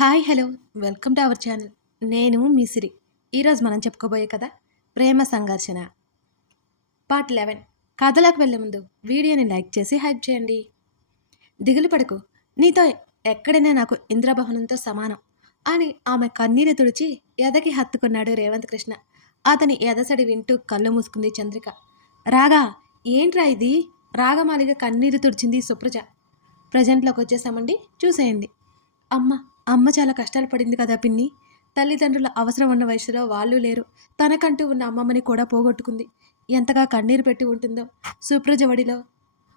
Hi hello welcome to our channel. నేను మీ సిరి. ఈరోజు మనం చెప్పుకోబోయే కథ ప్రేమ సంఘర్షణ పార్ట్ 11. కథలోకి వెళ్ళే ముందు వీడియోని లైక్ చేసి హైప్ చేయండి. దిగులు పడకు, నీతో ఎక్కడైనా నాకు ఇంద్రభవనంతో సమానం అని ఆమె కన్నీరు తుడిచి ఎదకి హత్తుకున్నాడు రేవంత్ కృష్ణ. అతని ఎదసడి వింటూ కళ్ళు మూసుకుంది చంద్రిక. రాగా, ఏంట్రా ఇది? రాగమాలిగా కన్నీరు తుడిచింది సుప్రజ. ప్రజెంట్లోకి వచ్చేసామండి, చూసేయండి. అమ్మ అమ్మ చాలా కష్టాలు పడింది కదా పిన్ని. తల్లిదండ్రుల అవసరం ఉన్న వయసులో వాళ్ళు లేరు. తనకంటూ ఉన్న అమ్మమ్మని కూడా పోగొట్టుకుంది. ఎంతగా కన్నీరు పెట్టి ఉంటుందో. సుప్రజ వడిలో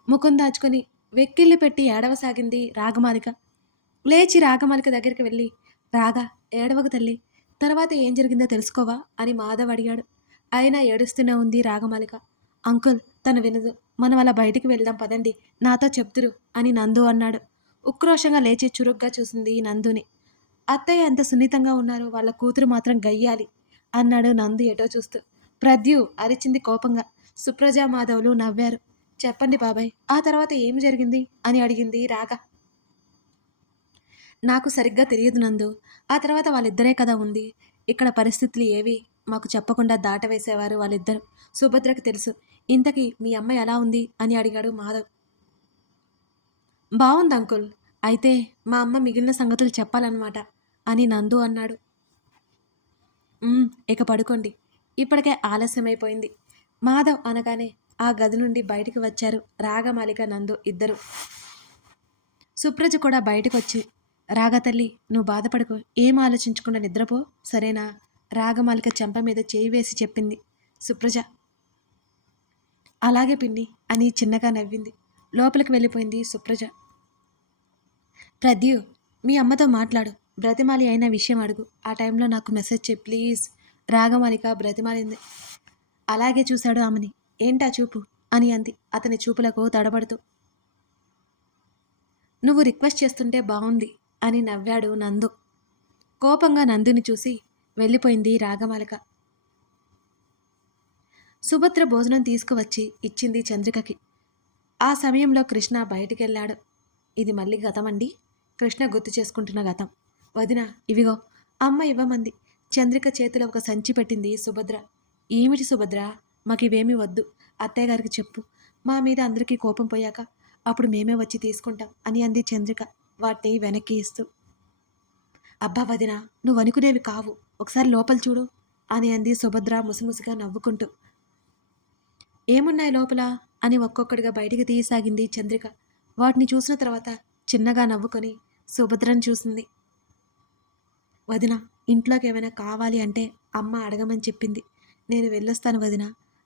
ముఖం దాచుకొని వెక్కిళ్ళు పెట్టి ఏడవసాగింది రాగమాలిక. లేచి రాగమాలిక దగ్గరికి వెళ్ళి, రాగా, ఏడవకు తల్లి, తర్వాత ఏం జరిగిందో తెలుసుకోవా అని మాధవ్ అడిగాడు. అయినా ఏడుస్తూనే ఉంది రాగమాలిక. అంకుల్, తను వినదు. మనం అలా బయటికి వెళ్దాం పదండి, నాతో చెప్తురు అని నందు అన్నాడు. ఉక్రోషంగా లేచి చురుగ్గా చూసింది నందుని. అత్తయ్య ఎంత సున్నితంగా ఉన్నారు, వాళ్ళ కూతురు మాత్రం గయ్యాలి అన్నాడు నందు ఎటో చూస్తూ. ప్రద్యు అరిచింది కోపంగా. సుప్రజ మాధవులు నవ్వారు. చెప్పండి బాబాయ్, ఆ తర్వాత ఏమి జరిగింది అని అడిగింది రాగా. నాకు సరిగ్గా తెలియదు నందు. ఆ తర్వాత వాళ్ళిద్దరే కదా ఉంది. ఇక్కడ పరిస్థితులు ఏవి మాకు చెప్పకుండా దాటవేసేవారు వాళ్ళిద్దరు. సుభద్రకు తెలుసు. ఇంతకీ మీ అమ్మ ఎలా ఉంది అని అడిగాడు మాధవ్. బావుంది అంకుల్. అయితే మా అమ్మ మిగిలిన సంగతులు చెప్పాలన్నమాట అని నందు అన్నాడు. ఇక పడుకోండి, ఇప్పటికే ఆలస్యమైపోయింది. మాధవ్ అనగానే ఆ గది నుండి బయటికి వచ్చారు రాగమాలిక నందు ఇద్దరు. సుప్రజ కూడా బయటకు వచ్చి, రాగా తల్లి, నువ్వు బాధపడకు, ఏం ఆలోచించకుండా నిద్రపో, సరేనా? రాగమాలిక చెంప మీద చేయి వేసి చెప్పింది సుప్రజ. అలాగే పిన్ని అని చిన్నగా నవ్వింది. లోపలికి వెళ్ళిపోయింది సుప్రజ. ప్రద్యు, మీ అమ్మతో మాట్లాడు, బ్రతిమాలి అయిన విషయం అడుగు. ఆ టైంలో నాకు మెసేజ్ చేయి ప్లీజ్. రాగమాలిక బ్రతిమాలింది. అలాగే చూశాడు ఆమెని. ఏంటా చూపు అని అంది అతని చూపులకు తడబడుతూ. నువ్వు రిక్వెస్ట్ చేస్తుంటే బాగుంది అని నవ్వాడు నందు. కోపంగా నందుని చూసి వెళ్ళిపోయింది రాగమాలిక. సుభద్ర భోజనం తీసుకువచ్చి ఇచ్చింది చంద్రికకి. ఆ సమయంలో కృష్ణ బయటికెళ్ళాడు. ఇది మళ్ళీ గతమండి. కృష్ణ గుర్తు చేసుకుంటున్న గతం. వదిన, ఇవిగో అమ్మ ఇవ్వమంది. చంద్రిక చేతిలో ఒక సంచి పెట్టింది సుభద్ర. ఏమిటి సుభద్ర? మాకివేమీ వద్దు. అత్తయ్య గారికి చెప్పు. మా మీద అందరికీ కోపం పోయాక అప్పుడు మేమే వచ్చి తీసుకుంటాం అని అంది చంద్రిక వాటిని వెనక్కి ఇస్తూ. అబ్బా వదిన, నువ్వు అనుకునేవి కావు, ఒకసారి లోపల చూడు అని అంది సుభద్ర ముసిముసిగా నవ్వుకుంటూ. ఏమున్నాయి లోపల అని ఒక్కొక్కడిగా బయటికి తీయసాగింది చంద్రిక. వాటిని చూసిన తర్వాత చిన్నగా నవ్వుకొని సుభద్రను చూసింది. వదిన, ఇంట్లోకి ఏమైనా కావాలి అంటే అమ్మ అడగమని చెప్పింది. నేను వెళ్ళొస్తాను వదిన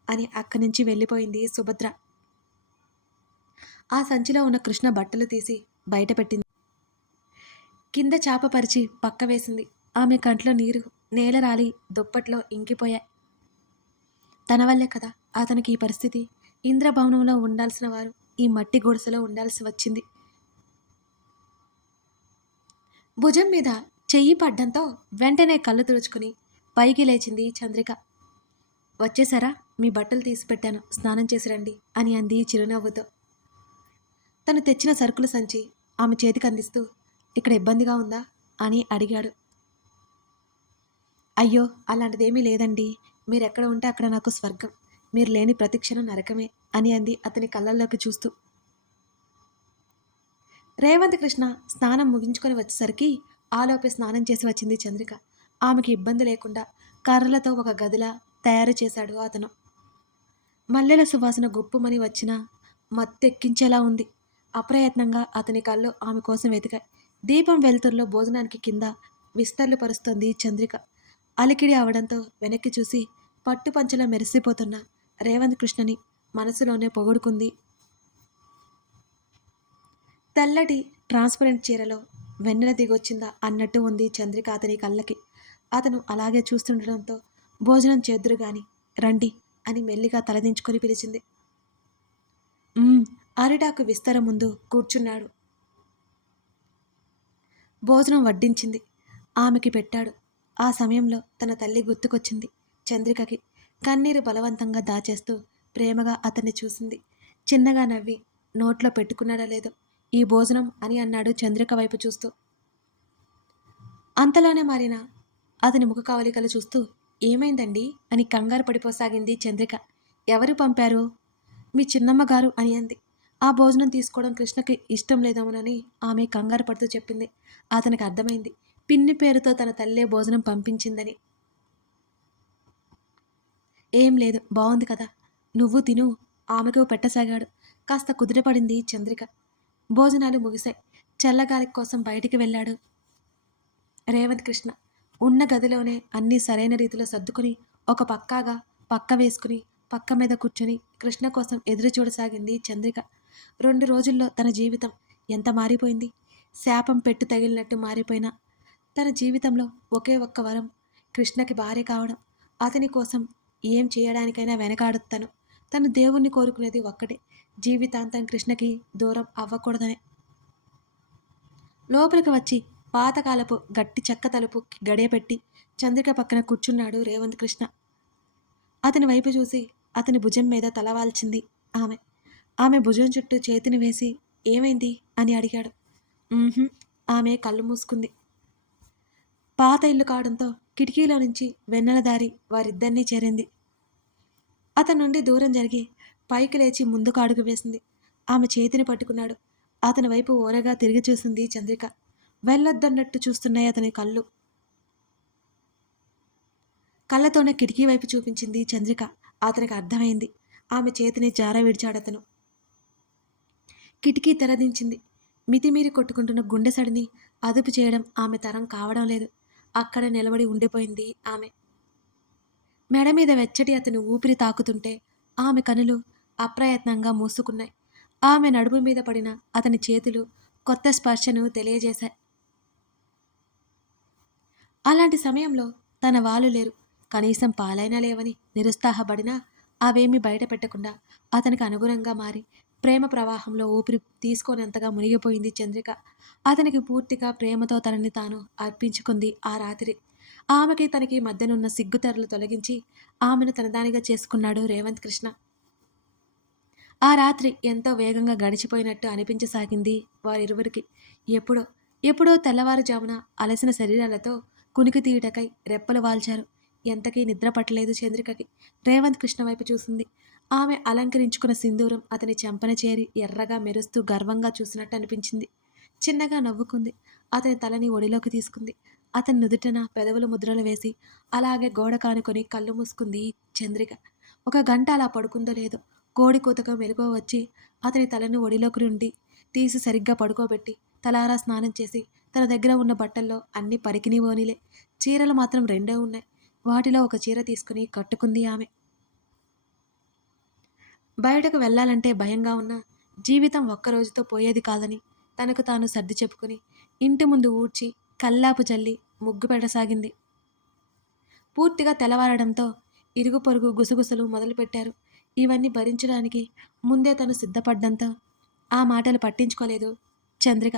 అని అక్కడి నుంచి వెళ్ళిపోయింది సుభద్ర. ఆ సంచిలో ఉన్న కృష్ణ బట్టలు తీసి బయట పెట్టింది. కింద చాప పరిచి పక్క వేసింది. ఆమె కంట్లో నీరు నేల రాలి దుప్పట్లో ఇంకిపోయాయి. తన వల్లే కదా అతనికి ఈ పరిస్థితి. ఇంద్రభవనంలో ఉండాల్సిన వారు ఈ మట్టి గుడిసెలో ఉండాల్సి వచ్చింది. భుజం మీద చెయ్యి పడ్డంతో వెంటనే కళ్ళు తుడుచుకుని పైకి లేచింది చంద్రిక. వచ్చేసారా? మీ బట్టలు తీసి పెట్టాను, స్నానం చేసి రండి అని అంది చిరునవ్వుతో. తను తెచ్చిన సరుకుల సంచి ఆమె చేతికి అందిస్తూ, ఇక్కడ ఇబ్బందిగా ఉందా అని అడిగాడు. అయ్యో, అలాంటిదేమీ లేదండి. మీరెక్కడ ఉంటే అక్కడ నాకు స్వర్గం. మీరు లేని ప్రతిక్షణం నరకమే అని అంది అతని కళ్ళల్లోకి చూస్తూ. రేవంత్ కృష్ణ స్నానం ముగించుకొని వచ్చేసరికి ఆలోపే స్నానం చేసి వచ్చింది చంద్రిక. ఆమెకి ఇబ్బంది లేకుండా కర్రలతో ఒక గదిలా తయారు చేశాడు అతను. మల్లెల సువాసన గుప్పుమని వచ్చినా మత్తెక్కించేలా ఉంది. అప్రయత్నంగా అతని కళ్ళు ఆమె కోసం వెతికాయి. దీపం వెలుతురులో భోజనానికి కింద విస్తర్లు పరుస్తోంది చంద్రిక. అలికిడి అవడంతో వెనక్కి చూసి పట్టుపంచలో మెరిసిపోతున్న రేవంత్ కృష్ణని మనసులోనే పొగుడుకుంది. తెల్లటి ట్రాన్స్పరెంట్ చీరలో వెన్నెల దిగొచ్చిందా అన్నట్టు ఉంది చంద్రిక అతని కళ్ళకి. అతను అలాగే చూస్తుండడంతో భోజనం చేద్దురు గాని రండి అని మెల్లిగా తలదించుకొని పిలిచింది. అరిటాకు విస్తర ముందు కూర్చున్నాడు. భోజనం వడ్డించింది. ఆమెకి పెట్టాడు. ఆ సమయంలో తన తల్లి గుర్తుకొచ్చింది చంద్రికకి. కన్నీరు బలవంతంగా దాచేస్తూ ప్రేమగా అతన్ని చూసింది. చిన్నగా నవ్వి నోట్లో పెట్టుకున్నాడా లేదో, ఈ భోజనం అని అన్నాడు చంద్రిక వైపు చూస్తూ. అంతలోనే మారిన అతని ముఖ కవలికలు చూస్తూ ఏమైందండి అని కంగారు పడిపోసాగింది చంద్రిక. ఎవరు పంపారు? మీ చిన్నమ్మ గారు అని అంది. ఆ భోజనం తీసుకోవడం కృష్ణకి ఇష్టం లేదమునని ఆమె కంగారు పడుతూ చెప్పింది. అతనికి అర్థమైంది పిన్ని పేరుతో తన తల్లే భోజనం పంపించిందని. ఏం లేదు, బాగుంది కదా, నువ్వు తిను, ఆమెకు పెట్టసాగాడు. కాస్త కుదిరపడింది చంద్రిక. భోజనాలు ముగిశాయి. చల్లగాలి కోసం బయటికి వెళ్ళాడు రేవంత్ కృష్ణ. ఉన్న గదిలోనే అన్నీ సరైన రీతిలో సర్దుకుని ఒక పక్క వేసుకుని పక్క మీద కూర్చొని కృష్ణ కోసం ఎదురు చూడసాగింది చంద్రిక. 2 రోజుల్లో తన జీవితం ఎంత మారిపోయింది. శాపం పెట్టు తగిలినట్టు మారిపోయిన తన జీవితంలో ఒకే ఒక్క వరం కృష్ణకి భార్య కావడం. అతని కోసం ఏం చేయడానికైనా వెనకాడుతాను. తను దేవుణ్ణి కోరుకునేది ఒక్కటే, జీవితాంతం కృష్ణకి దూరం అవ్వకూడదనే. లోపలికి వచ్చి పాతకాలపు గట్టి చెక్క తలుపు గడియపెట్టి చంద్రిక పక్కన కూర్చున్నాడు రేవంత్ కృష్ణ. అతని వైపు చూసి అతని భుజం మీద తలవాల్చింది ఆమె. ఆమె భుజం చుట్టూ చేతిని వేసి ఏమైంది అని అడిగాడు. ఆమె కళ్ళు మూసుకుంది. పాత ఇల్లు కావడంతో కిటికీలో నుంచి వెన్నెల దారి వారిద్దరినీ చేరింది. అతని నుండి దూరం జరిగి పైకి లేచి ముందుకు అడుగు వేసింది. ఆమె చేతిని పట్టుకున్నాడు. అతని వైపు ఓరగా తిరిగి చూసింది చంద్రిక. వెళ్ళొద్దన్నట్టు చూస్తున్నాయి అతని కళ్ళు. కళ్ళతోనే కిటికీ వైపు చూపించింది చంద్రిక. అతనికి అర్థమైంది. ఆమె చేతిని జార విడిచాడతను. కిటికీ తెరదించింది. మితిమీరి కొట్టుకుంటున్న గుండె సడిని అదుపు చేయడం ఆమె తరం కావడం లేదు. అక్కడ నిలబడి ఉండిపోయింది ఆమె. మెడ మీద వెచ్చటి అతని ఊపిరి తాకుతుంటే ఆమె కనులు అప్రయత్నంగా మూసుకున్నాయి. ఆమె నడుము మీద పడిన అతని చేతులు కొత్త స్పర్శను తెలియజేశాయి. అలాంటి సమయంలో తన వాళ్ళు లేరు, కనీసం పాలైనా లేవని నిరుత్సాహపడినా అవేమీ బయట పెట్టకుండా అతనికి అనుగుణంగా మారి ప్రేమ ప్రవాహంలో ఊపిరి తీసుకోనంతగా మునిగిపోయింది చంద్రిక. అతనికి పూర్తిగా ప్రేమతో తనని తాను అర్పించుకుంది ఆ రాత్రి. ఆమెకి తనకి మధ్యనున్న సిగ్గుతెరలు తొలగించి ఆమెను తనదానిగా చేసుకున్నాడు రేవంత్ కృష్ణ. ఆ రాత్రి ఎంతో వేగంగా గడిచిపోయినట్టు అనిపించసాగింది వారిరువురికి. ఎప్పుడో ఎప్పుడో తెల్లవారుజామున అలసిన శరీరాలతో కునికి తీయుటకై రెప్పలు వాల్చారు. ఎంతకీ నిద్ర పట్టలేదు చంద్రికకి. రేవంత్ కృష్ణ వైపు చూసింది. ఆమె అలంకరించుకున్న సింధూరం అతని చెంపన చేరి ఎర్రగా మెరుస్తూ గర్వంగా చూసినట్టు అనిపించింది. చిన్నగా నవ్వుకుంది. అతని తలని ఒడిలోకి తీసుకుంది. అతని నుదుటన పెదవులు ముద్రలు వేసి అలాగే గోడ కానుకొని కళ్ళు మూసుకుంది చంద్రిక. 1 గంట అలా పడుకుందో లేదో కోడి కూతగా మెలకువ వచ్చి అతని తలను ఒడిలోకి నుండి తీసి సరిగ్గా పడుకోబెట్టి తలారా స్నానం చేసి తన దగ్గర ఉన్న బట్టల్లో అన్ని పరికిని ఓనిలే. చీరలు మాత్రం 2 ఉన్నాయి. వాటిలో ఒక చీర తీసుకుని కట్టుకుంది ఆమె. బయటకు వెళ్ళాలంటే భయంగా ఉన్నా జీవితం ఒక్కరోజుతో పోయేది కాదని తనకు తాను సర్ది చెప్పుకుని ఇంటి ముందు ఊడ్చి కల్లాపు చల్లి ముగ్గు పెట్టసాగింది. పూర్తిగా తెల్లవారడంతో ఇరుగు పొరుగు గుసగుసలు మొదలుపెట్టారు. ఇవన్నీ భరించడానికి ముందే తను సిద్ధపడ్డంతో ఆ మాటలు పట్టించుకోలేదు చంద్రిక.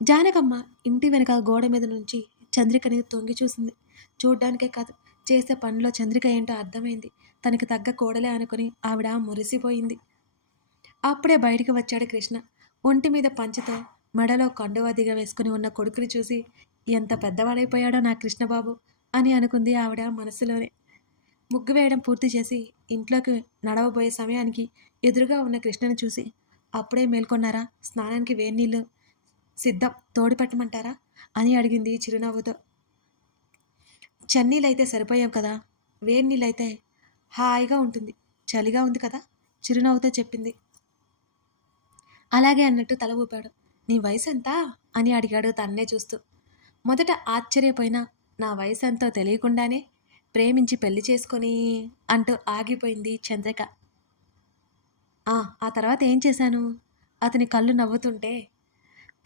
జానకమ్మ ఇంటి వెనక గోడ మీద నుంచి చంద్రికని తొంగి చూసింది. చూడ్డానికే కాదు, చేసే పనిలో చంద్రిక ఏంటో అర్థమైంది. తనకి తగ్గ కోడలే అనుకుని ఆవిడ మురిసిపోయింది. అప్పుడే బయటికి వచ్చాడు కృష్ణ. ఒంటి మీద పంచతో మెడలో కండువా దిగ వేసుకుని ఉన్న కొడుకుని చూసి ఎంత పెద్దవాడైపోయాడో నా కృష్ణబాబు అని అనుకుంది ఆవిడ మనసులోనే. ముగ్గు వేయడం పూర్తి చేసి ఇంట్లోకి నడవబోయే సమయానికి ఎదురుగా ఉన్న కృష్ణను చూసి అప్పుడే మేల్కొన్నారా, స్నానానికి వేడినీళ్ళు సిద్ధం, తోడి పెట్టమంటారా అని అడిగింది చిరునవ్వుతో. చన్నీళ్ళైతే సరిపోయావు కదా, వేడి నీళ్ళైతే హాయిగా ఉంటుంది, చలిగా ఉంది కదా చిరునవ్వుతో చెప్పింది. అలాగే అన్నట్టు తల ఊపాడు. నీ వయసు ఎంత అని అడిగాడు తన్నే చూస్తూ. మొదట ఆశ్చర్యపోయినా నా వయసు ఎంతో తెలియకుండానే ప్రేమించి పెళ్లి చేసుకొని అంటూ ఆగిపోయింది చంద్రిక. ఆ తర్వాత ఏం చేశాను? అతని కళ్ళు నవ్వుతుంటే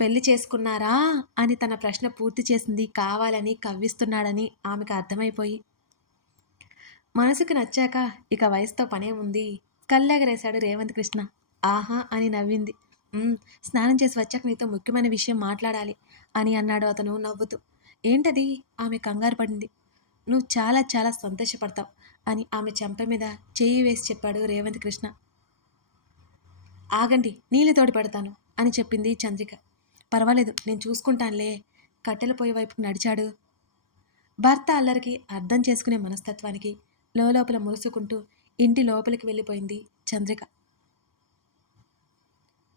పెళ్లి చేసుకున్నారా అని తన ప్రశ్న పూర్తి చేసింది. కావాలని కవ్విస్తున్నాడని ఆమెకు అర్థమైపోయి మనసుకు నచ్చాక ఇక వయసుతో పనేముంది కళ్ళెగరేశాడు రేవంత్ కృష్ణ. ఆహా అని నవ్వింది. స్నానం చేసి వచ్చాక నీతో ముఖ్యమైన విషయం మాట్లాడాలి అని అన్నాడు అతను నవ్వుతూ. ఏంటది? ఆమె కంగారు పడింది. నువ్వు చాలా చాలా సంతోషపడతావు అని ఆమె చెంప మీద చెయ్యి వేసి చెప్పాడు రేవంత్ కృష్ణ. ఆగండి, నీళ్ళు తోడి పెడతాను అని చెప్పింది చంద్రిక. పర్వాలేదు, నేను చూసుకుంటానులే కట్టెల పొయ్యి వైపుకు నడిచాడు. భర్త అల్లరికి అర్థం చేసుకునే మనస్తత్వానికి లోపల మురుసుకుంటూ ఇంటి లోపలికి వెళ్ళిపోయింది చంద్రిక.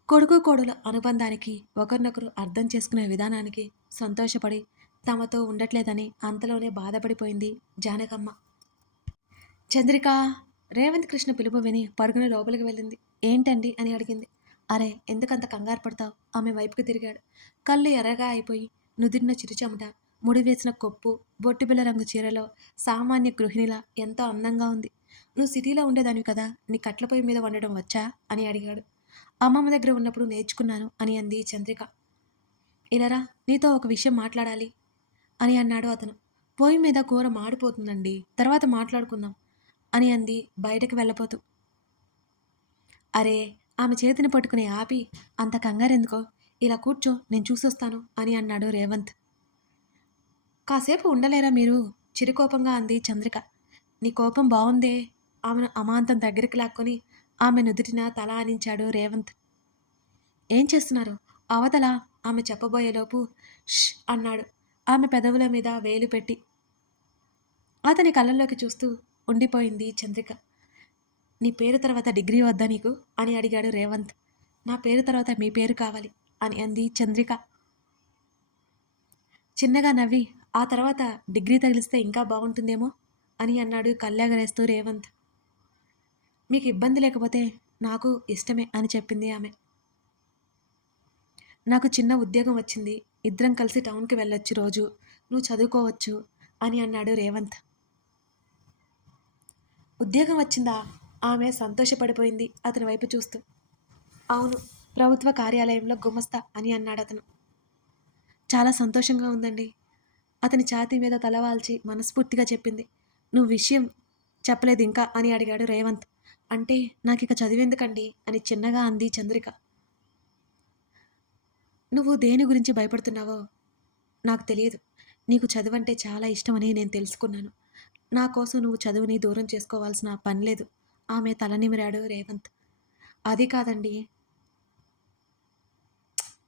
కొడుకు కోడల అనుబంధానికి, ఒకరినొకరు అర్థం చేసుకునే విధానానికి సంతోషపడి తమతో ఉండట్లేదని అంతలోనే బాధపడిపోయింది జానకమ్మ. చంద్రిక! రేవంత్ కృష్ణ పిలుపు విని పరుగున లోపలికి వెళ్ళింది. ఏంటండి అని అడిగింది. అరే, ఎందుకంత కంగారు పడతావు? ఆమె వైపుకి తిరిగాడు. కళ్ళు ఎర్రగా అయిపోయి నుదిరిన చిరుచెమట, ముడివేసిన కొప్పు, బొట్టిబిల్ల రంగు చీరలో సామాన్య గృహిణిలా ఎంతో అందంగా ఉంది. నువ్వు సిటీలో ఉండేదానివి కదా, నీ కట్ల పొయ్యి మీద వండడం వచ్చా అని అడిగాడు. అమ్మమ్మ దగ్గర ఉన్నప్పుడు నేర్చుకున్నాను అని అంది చంద్రిక. ఇలారా, నీతో ఒక విషయం మాట్లాడాలి అని అన్నాడు అతను. పొయ్యి మీద కూర మాడిపోతుందండి, తర్వాత మాట్లాడుకుందాం అని అంది బయటకు వెళ్ళపోతూ. అరే, ఆమె చేతిని పట్టుకుని ఆపి, అంత కంగారెందుకో, ఇలా కూర్చో, నేను చూసొస్తాను అని అన్నాడు రేవంత్. కాసేపు ఉండలేరా మీరు? చిరుకోపంగా అంది చంద్రిక. నీ కోపం బావుందే. ఆమెను అమాంతం దగ్గరికి లాక్కొని ఆమె నుదుటిన తల ఆనించాడు రేవంత్. ఏం చేస్తున్నారు? అవతల ఆమె చెప్పబోయేలోపు ష్ అన్నాడు ఆమె పెదవుల మీద వేలు పెట్టి. అతని కళ్ళల్లోకి చూస్తూ ఉండిపోయింది చంద్రిక. నీ పేరు తర్వాత డిగ్రీ వద్దా నీకు అని అడిగాడు రేవంత్. నా పేరు తర్వాత మీ పేరు కావాలి అని అంది చంద్రిక. చిన్నగా నవ్వి, ఆ తర్వాత డిగ్రీ తగిలిస్తే ఇంకా బాగుంటుందేమో అని అన్నాడు కళ్ళెగరేస్తూ రేవంత్. మీకు ఇబ్బంది లేకపోతే నాకు ఇష్టమే అని చెప్పింది ఆమె. నాకు చిన్న ఉద్యోగం వచ్చింది, ఇద్దరం కలిసి టౌన్కి వెళ్ళొచ్చు రోజు, నువ్వు చదువుకోవచ్చు అని అన్నాడు రేవంత్. ఉద్యోగం వచ్చిందా? ఆమె సంతోషపడిపోయింది అతని వైపు చూస్తూ. అవును, ప్రభుత్వ కార్యాలయంలో గుమస్తా అని అన్నాడు అతను. చాలా సంతోషంగా ఉందండి. అతని ఛాతీ మీద తలవాల్చి మనస్ఫూర్తిగా చెప్పింది. నువ్వు విషయం చెప్పలేదు ఇంకా అని అడిగాడు రేవంత్. అంటే నాకిక చదివేందుకండి అని చిన్నగా అంది చంద్రిక. నువ్వు దేని గురించి భయపడుతున్నావో నాకు తెలియదు. నీకు చదువంటే చాలా ఇష్టమని నేను తెలుసుకున్నాను. నా కోసం నువ్వు చదువుని దూరం చేసుకోవాల్సిన పని లేదు. ఆమె తల నిమిరాడు రేవంత్. అది కాదండి.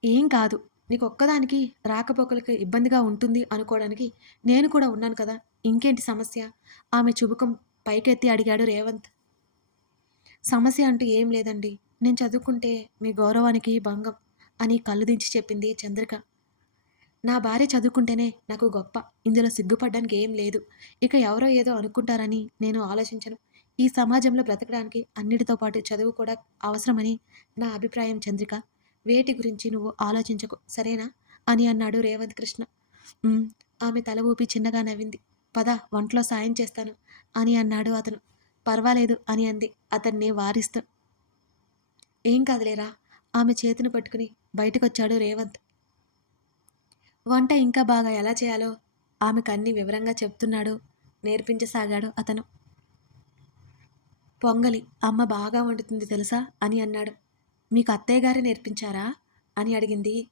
ఏం కాదు. నీకొక్కదానికి రాకపోకలకి ఇబ్బందిగా ఉంటుంది అనుకోవడానికి నేను కూడా ఉన్నాను కదా, ఇంకేంటి సమస్య? ఆమె చుబుకం పైకెత్తి అడిగాడు రేవంత్. సమస్య అంటూ ఏం లేదండి. నేను చదువుకుంటే మీ గౌరవానికి భంగం అని కళ్ళు దించి చెప్పింది చంద్రిక. నా భార్య చదువుకుంటేనే నాకు గొప్ప. ఇందులో సిగ్గుపడ్డానికి ఏం లేదు. ఇక ఎవరో ఏదో అనుకుంటారని నేను ఆలోచించను. ఈ సమాజంలో బ్రతకడానికి అన్నిటితో పాటు చదువు కూడా అవసరమని నా అభిప్రాయం చంద్రిక. వేటి గురించి నువ్వు ఆలోచించకు, సరేనా అని అన్నాడు రేవంత్ కృష్ణ. "ఉమ్," ఆమె తల ఊపి చిన్నగా నవ్వింది. పద, వంటలో సాయం చేస్తాను అని అన్నాడు అతను. పర్వాలేదు అని అంది అతన్ని వారిస్తూ. ఏం కాదులేరా, ఆమె చేతిని పట్టుకుని బయటకొచ్చాడు రేవంత్. వంట ఇంకా బాగా ఎలా చేయాలో ఆమెకు అన్ని వివరంగా చెప్తున్నాడు, నేర్పించసాగాడు అతను. పొంగలి అమ్మ బాగా వండుతుంది తెలుసా అని అన్నాడు. మీకు అత్తయ్య గారే నేర్పించారా అని అడిగింది.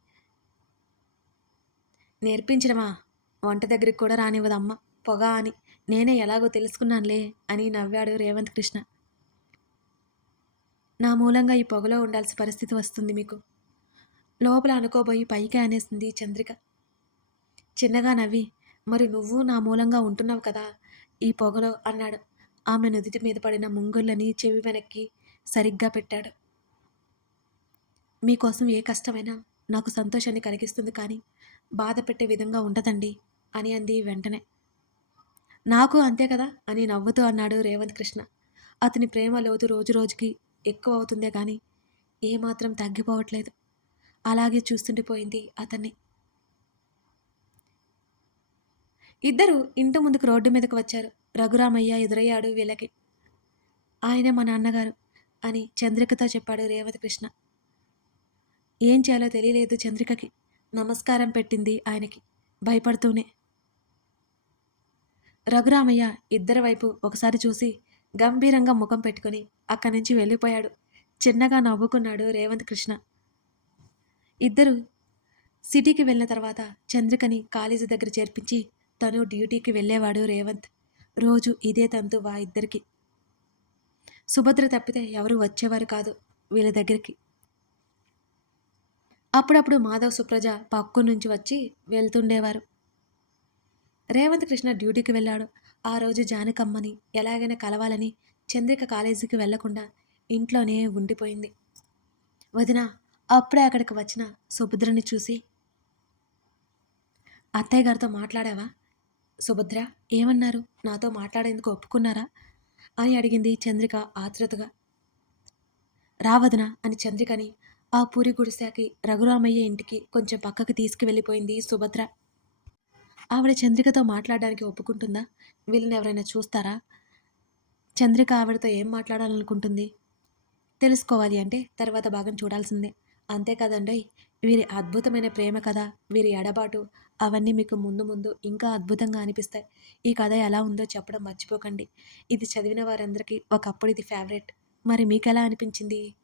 నేర్పించడమా, వంట దగ్గరికి కూడా రానివ్వదు అమ్మ, పొగ అని. నేనే ఎలాగో తెలుసుకున్నానులే అని నవ్వాడు రేవంత్ కృష్ణ. నా మూలంగా ఈ పొగలో ఉండాల్సిన పరిస్థితి వస్తుంది మీకు, లోపల అనుకోబోయి పైకే అనేసింది చంద్రిక. చిన్నగా నవ్వి, మరి నువ్వు నా మూలంగా ఉంటున్నావు కదా ఈ పొగలో అన్నాడు. ఆమె నుదిటి మీద పడిన ముంగుళ్ళని చెవి వెనక్కి సరిగ్గా పెట్టాడు. మీకోసం ఏ కష్టమైనా నాకు సంతోషాన్ని కలిగిస్తుంది, కానీ బాధ పెట్టే విధంగా ఉండదండి అని అంది వెంటనే. నాకు అంతే కదా అని నవ్వుతూ అన్నాడు రేవంత్ కృష్ణ. అతని ప్రేమ లోతు రోజు రోజుకి ఎక్కువ అవుతుందే కానీ ఏమాత్రం తగ్గిపోవట్లేదు. అలాగే చూస్తుండిపోయింది అతన్ని. ఇద్దరు ఇంటి ముందుకు రోడ్డు మీదకు వచ్చారు. రఘురామయ్య ఎదురయ్యాడు వీళ్ళకి. ఆయనే మా నాన్నగారు అని చంద్రికతో చెప్పాడు రేవతి కృష్ణ. ఏం చేయాలో తెలియలేదు చంద్రికకి. నమస్కారం పెట్టింది ఆయనకి భయపడుతూనే. రఘురామయ్య ఇద్దరి వైపు ఒకసారి చూసి గంభీరంగా ముఖం పెట్టుకుని అక్కడి నుంచి వెళ్ళిపోయాడు. చిన్నగా నవ్వుకున్నాడు రేవంత్ కృష్ణ. ఇద్దరు సిటీకి వెళ్ళిన తర్వాత చంద్రికని కాలేజీ దగ్గర చేర్పించి తను డ్యూటీకి వెళ్ళేవాడు రేవంత్. రోజు ఇదే తంతు ఇద్దరికి. సుభద్ర తప్పితే ఎవరు వచ్చేవారు కాదు వీళ్ళ దగ్గరికి. అప్పుడప్పుడు మాధవ్, సుప్రజ పక్కు నుంచి వచ్చి వెళ్తుండేవారు. రేవంత్ కృష్ణ డ్యూటీకి వెళ్ళాడు. ఆ రోజు జానకమ్మని ఎలాగైనా కలవాలని చంద్రిక కాలేజీకి వెళ్లకుండా ఇంట్లోనే ఉండిపోయింది. వదిన అప్పుడే అక్కడికి వచ్చిన సుభద్రని చూసి, "అత్తయ్య గారితో మాట్లాడావా? సుభద్ర ఏమన్నారు? నాతో మాట్లాడేందుకు ఒప్పుకున్నారా?" అని అడిగింది చంద్రిక ఆతృతగా. "రా వదిన" అని చంద్రికని ఆ పూరి గుడిసెకి రఘురామయ్య ఇంటికి కొంచెం పక్కకి తీసుకువెళ్ళిపోయింది సుభద్ర. ఆవిడ చంద్రికతో మాట్లాడడానికి ఒప్పుకుంటుందా? వీళ్ళని ఎవరైనా చూస్తారా? చంద్రిక ఆవిడతో ఏం మాట్లాడాలనుకుంటుంది? తెలుసుకోవాలి అంటే తర్వాత భాగం చూడాల్సిందే. అంతే కదండోయ్! వీరి అద్భుతమైన ప్రేమ కథ, వీరి ఎడబాటు అవన్నీ మీకు ముందు ముందు ఇంకా అద్భుతంగా అనిపిస్తాయి. ఈ కథ ఎలా ఉందో చెప్పడం మర్చిపోకండి. ఇది చదివిన వారందరికీ ఒకప్పుడు ఇది ఫేవరెట్. మరి మీకెలా అనిపించింది?